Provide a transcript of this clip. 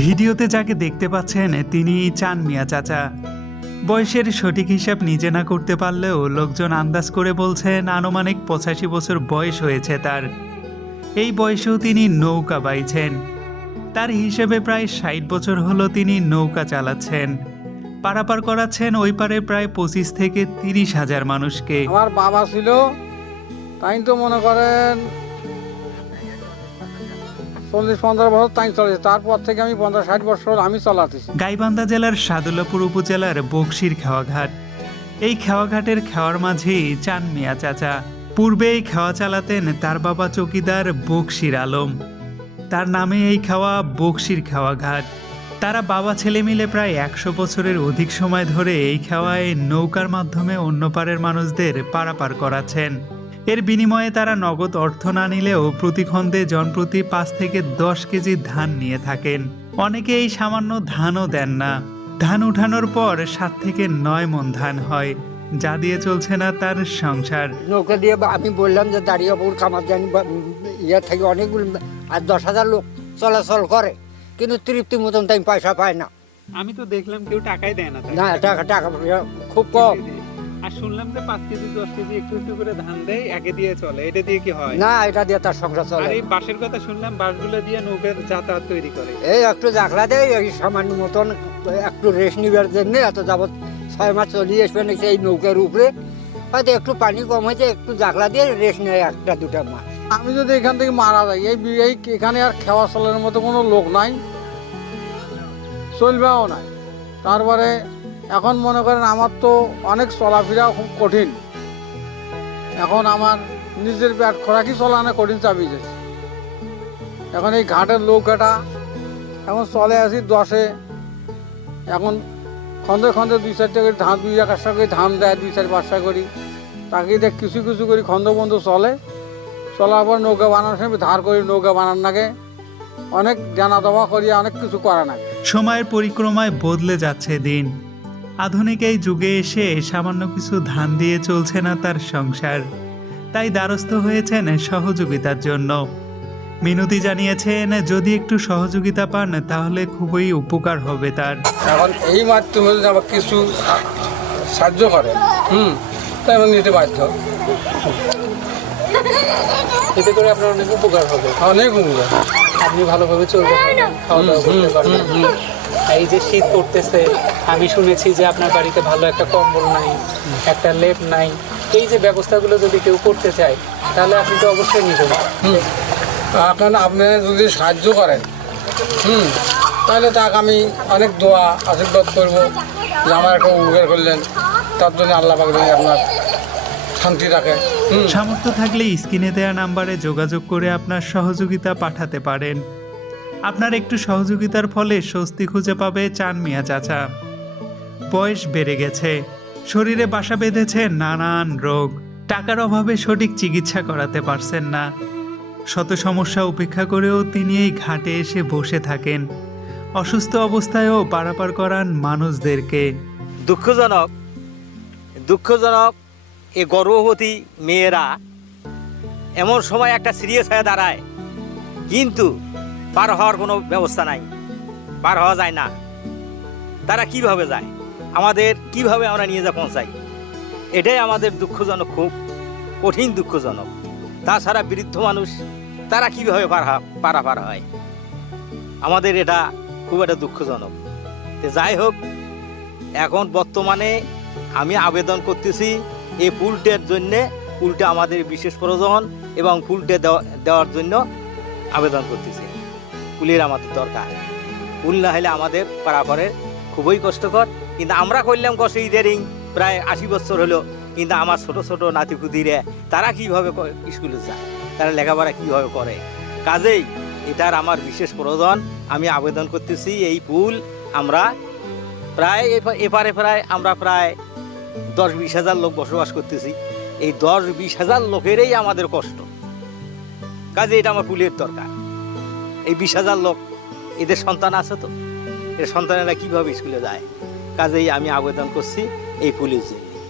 ভিডিওতে যাকে দেখতে পাচ্ছেন, তিনি চান মিয়া চাচা। বয়সের সঠিক হিসাব নিজে না করতে পারলেও লোকজন আন্দাজ করে বলছেন, আনুমানিক পঁচাশি বছর বয়স হয়েছে তার। এই বয়সেও তিনি নৌকা বাইছেন। তার হিসেবে প্রায় ষাট বছর হলো তিনি নৌকা চালাচ্ছেন। পারাপার করাচ্ছেন ওই পারে প্রায় পঁচিশ থেকে তিরিশ হাজার মানুষকে। আমার বাবা ছিল, তাই তো মনে করেন চল্লিশ পঞ্চাশ বছর তারপর থেকে আমি পঞ্চাশ ষাট বছর গাইবান্ধা জেলার সাদুল্লাপুর উপজেলার বকশির খেওয়াঘাট। এই খেওয়াঘাটের খেওয়ার মাঝেই চান মিয়া চাচা। পূর্বে এই খেওয়া চালাতেন তার বাবা চকিদার বকশির আলম। তার নামে এই খাওয়া বকশির খেওয়াঘাট। তারা বাবা ছেলে মিলে প্রায় একশো বছরের অধিক সময় ধরে এই খেওয়ায় নৌকার মাধ্যমে অন্য পারের মানুষদের পারাপার করাচ্ছেন। এর বিনিময়ে তারা নগদ অর্থ না নিলেও প্রতি খণ্ডে জনপ্রতি পাঁচ থেকে দশ কেজি ধান নিয়ে থাকেন। অনেকে এই সামান্য ধানও দেন না। ধান উঠানোর পর সাত থেকে নয় মন ধান হয়। যা দিয়ে চলছে না তার সংসার। নৌকা দিয়ে আমি বললাম যে দাঁড়িয়াপুর কামার জানি ইয়ে থেকে অনেকগুলো আর দশ হাজার লোক চলাচল করে কিন্তু তৃপ্তি মতন তাই পয়সা পায় না। আমি তো দেখলাম কেউ টাকাই দেয় না না টাকা টাকা খুব কম। আর শুনলাম যে পাঁচ কেজি দশ কেজি একটু একটু করে ধান দেয় একে দিয়ে চলে। এটা দিয়ে কি হয়? না এটা দিয়ে তার সংসার চলে। এই বাঁশের কথা শুনলাম বাঁশগুলো দিয়ে নৌকার যাতায়াত তৈরি করে। এই একটু দেয় এই সামান্য মতন একটু রেস্ট নিবার জন্য এত যাবত ছয় মাস চলিয়ে আসবে নাকি এই নৌকার উপরে। হয়তো একটু পানি কম হয়েছে একটু জাকলা দিয়ে রেস্ট নেয় একটা দুটা মাস। আমি যদি এখান থেকে মারা যাই এই এই এখানে আর খেওয়া চলের মতো কোনো লোক নাই চলবেও নাই। তারপরে এখন মনে করেন আমার তো অনেক চলাফেরা খুব কঠিন। এখন আমার নিজের পেট খোরাকি চলানো কঠিন চাবি যাচ্ছে এখন এই ঘাটের নৌকাটা এখন চলে আসি দশে। এখন খন্দে খন্দে দুই চারটে করে ধান, দুই এক একশো করে ধান দেয়, দুই চার পাঁচটা করি। তাকে দেখ কিছু কিছু করে খন্দ বন্ধ চলে। চলার পর নৌকা বানানোর সময় ধার করি নৌকা বানান নাগে। অনেক জানা দেওয়া করি, অনেক কিছু করা নাগে। সময়ের পরিক্রমায় বদলে যাচ্ছে দিন। আধুনিক এই যুগে এসে সামান্য কিছু ধান দিয়ে চলছে না তার সংসার। তাই দ্বারস্থ হয়েছেন সহযোগিতার জন্য। মিনতি জানিয়েছেন যদি একটু সহযোগিতা পান তাহলে খুবই উপকার হবে তার। এখন এই মাধ্যমে যদি আবার কিছু সাহায্য করে। হুম তাই আমি নিতে বাধ্য। এতে করে আপনার অনেক উপকার হবে। অনেক উপকার। আপনি ভালোভাবে চলতে পারবেন খাওয়া দাওয়া করতে পারবেন। এই যে শীত পড়তেছে আমি শুনেছি যে আপনার বাড়িতে ভালো একটা কম্বল নাই একটা লেপ নাই। এই যে ব্যবস্থাগুলো যদি কেউ করতে চায় তাহলে আপনি তো অবশ্যই নিতে এখন আপনি যদি সাহায্য করেন হুম তাহলে তাকে আমি অনেক দোয়া আশীর্বাদ করব। যে আমার একটা উপকার করলেন তার জন্য আল্লাহ পাক যদি আপনার শান্তি রাখে। হুম। সামর্থ্য থাকলে স্ক্রিনে দেওয়া নাম্বারে যোগাযোগ করে আপনার সহযোগিতা পাঠাতে পারেন। আপনার একটু সহযোগিতার ফলে স্বস্তি খুঁজে পাবে চান মিয়া চাচা। বয়স বেড়ে গেছে। শরীরে বাসা বেঁধেছে নানান রোগ। টাকার অভাবে সঠিক চিকিৎসা করাতে পারছেন না। শত সমস্যা উপেক্ষা করেও তিনি এই ঘাটে এসে বসে থাকেন। অসুস্থ অবস্থায়ও পারাপার করান মানুষদেরকে। দুঃখজনক দুঃখজনক এ গর্ভবতী মেয়েরা এমন সময় একটা সিরিয়াস হয়ে দাঁড়ায়। কিন্তু পার হওয়ার কোনো ব্যবস্থা নাই। পার হওয়া যায় না। তারা কীভাবে যায়? আমাদের কীভাবে আমরা নিয়ে যা পৌঁছাই? এটাই আমাদের দুঃখজনক, খুব কঠিন দুঃখজনক। তাছাড়া বৃদ্ধ মানুষ, তারা কীভাবে পার পারাপার হয়? আমাদের এটা খুব একটা দুঃখজনক। যাই হোক, এখন বর্তমানে আমি আবেদন করতেছি এই পুলটের জন্যে। পুলটা আমাদের বিশেষ প্রয়োজন এবং পুলটে দেওয়া- দেওয়ার জন্য আবেদন করতেছি। পুলের আমাদের দরকার। পুল না হলে আমাদের পারাপারের খুবই কষ্টকর। কিন্তু আমরা করলাম কষ্ট ইদারিং প্রায় আশি বছর হলো। কিন্তু আমার ছোট ছোট নাতিপুতিরে, তারা কীভাবে স্কুলে যায়? তারা লেখাপড়া কীভাবে করে? কাজেই এটার আমার বিশেষ প্রয়োজন। আমি আবেদন করতেছি, এই পুল আমরা প্রায় এপা- এপারে প্রায় আমরা প্রায় দশ বিশ হাজার লোক বসবাস করতেছি। এই দশ বিশ হাজার লোকেরই আমাদের কষ্ট। কাজে এটা আমার পুলের দরকার। এই বিশ হাজার লোক, এদের সন্তান আছে তো? এর সন্তানেরা কীভাবে স্কুলে যায়? কাজেই আমি আবেদন করছি এই পুলিশে।